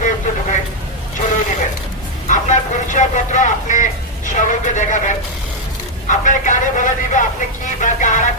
গুরুত্বটুকু ছড়িয়ে দিবেন। আপনার পরিচয়পত্র আপনি সকলকে দেখাবেন। আপনার কানে বলে দিবে আপনি কি বা কারা